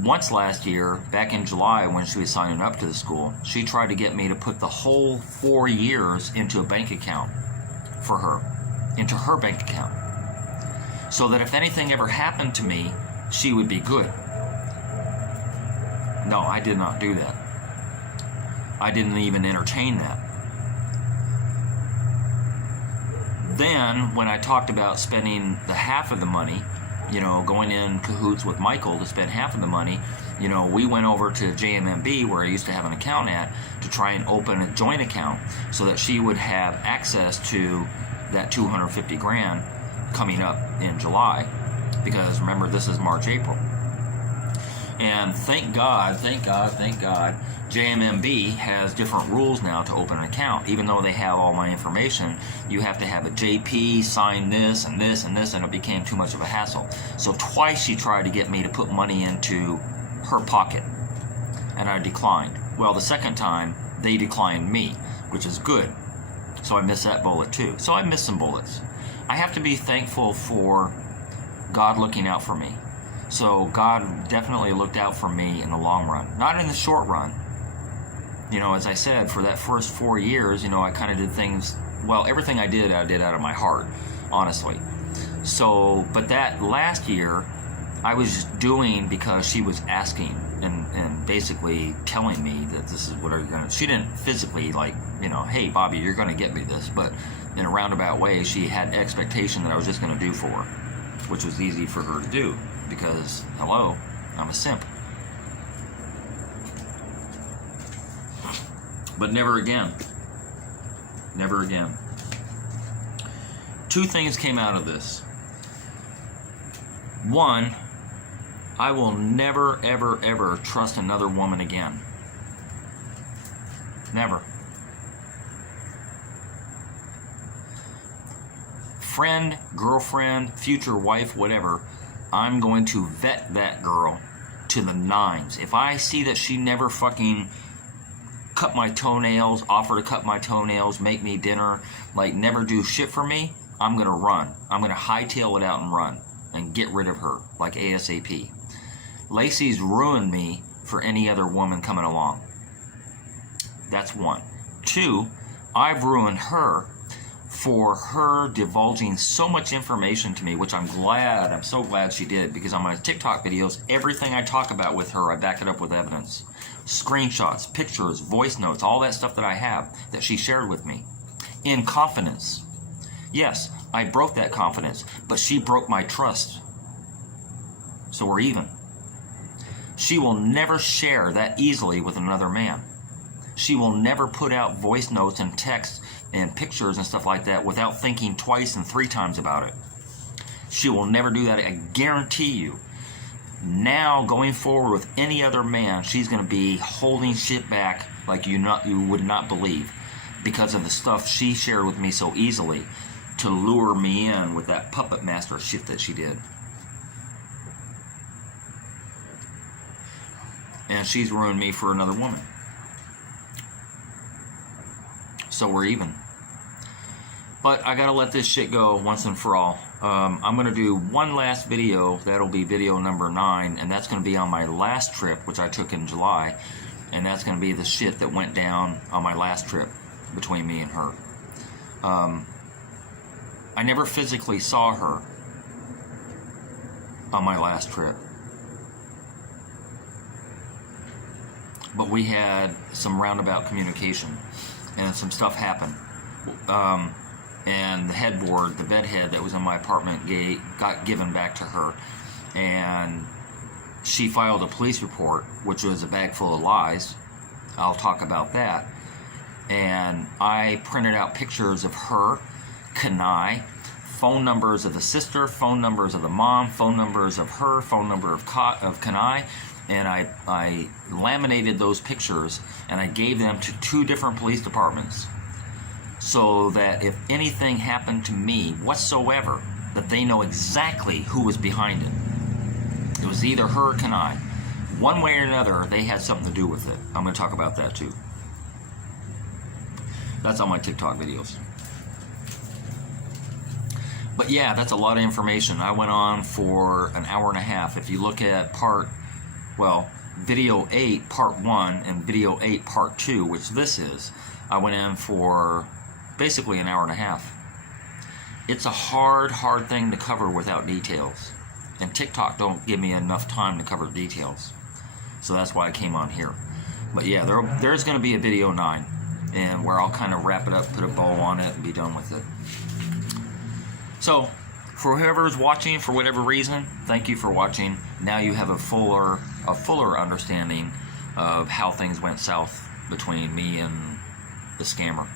Once last year, back in July when she was signing up to the school, she tried to get me to put the whole 4 years into a bank account for her, into her bank account, so that if anything ever happened to me, she would be good. No, I did not do that. I didn't even entertain that. Then, when I talked about spending the half of the money, going in cahoots with Michael to spend half of the money, we went over to JMMB, where I used to have an account at, to try and open a joint account so that she would have access to that 250 grand coming up in July. Because remember, this is March, April. And thank God, JMMB has different rules now to open an account. Even though they have all my information, you have to have a JP, sign this and this and this, and it became too much of a hassle. So twice she tried to get me to put money into her pocket, and I declined. Well, the second time, they declined me, which is good. So I missed that bullet too. So I missed some bullets. I have to be thankful for God looking out for me. So God definitely looked out for me in the long run, not in the short run. As I said, for that first 4 years, I kind of did things, well, everything I did out of my heart, honestly. So, but that last year, I was just doing because she was asking and basically telling me that this is what are you going to, she didn't physically hey, Bobby, you're going to get me this, but in a roundabout way, she had expectation that I was just going to do for her, which was easy for her to do. Because, hello, I'm a simp. But never again. Never again. 2 things came out of this. 1, I will never, ever, ever trust another woman again. Never. Friend, girlfriend, future wife, whatever, I'm going to vet that girl to the nines. If I see that she never fucking cut my toenails, offer to cut my toenails, make me dinner, never do shit for me, I'm going to run. I'm going to hightail it out and run and get rid of her, ASAP. Lacey's ruined me for any other woman coming along. That's 1. 2, I've ruined her for her divulging so much information to me, which I'm so glad she did, because on my TikTok videos, everything I talk about with her, I back it up with evidence. Screenshots, pictures, voice notes, all that stuff that I have that she shared with me. In confidence. Yes, I broke that confidence, but she broke my trust. So we're even. She will never share that easily with another man. She will never put out voice notes and texts and pictures and stuff like that without thinking twice and 3 times about it. She will never do that. I guarantee you. Now, going forward with any other man, she's going to be holding shit back like you would not believe, because of the stuff she shared with me so easily to lure me in with that puppet master shit that she did. And she's ruined me for another woman. So we're even. But I gotta let this shit go once and for all. I'm gonna do one last video. That'll be video number 9, and that's gonna be on my last trip, which I took in July, and that's gonna be the shit that went down on my last trip between me and her. I never physically saw her on my last trip, but we had some roundabout communication, and some stuff happened. And the headboard, the bed head that was in my apartment got given back to her, and she filed a police report, which was a bag full of lies. I'll talk about that. And I printed out pictures of her, Kanai, phone numbers of the sister, phone numbers of the mom, phone numbers of her, phone number of Kanai, and I laminated those pictures and I gave them to 2 different police departments, so that if anything happened to me whatsoever, that they know exactly who was behind it. It was either her or Kanai. One way or another, they had something to do with it. I'm going to talk about that too. That's on my TikTok videos. But yeah, that's a lot of information. I went on for an hour and a half. If you look at part Well, video 8 part 1 and video 8 part 2, which this is, I went in for basically an hour and a half. It's a hard thing to cover without details, and TikTok don't give me enough time to cover details, so that's why I came on here. But yeah, there's going to be a video 9, and where I'll kind of wrap it up, put a bow on it, and be done with it. So for whoever's watching, for whatever reason, thank you for watching. Now you have a fuller understanding of how things went south between me and the scammer.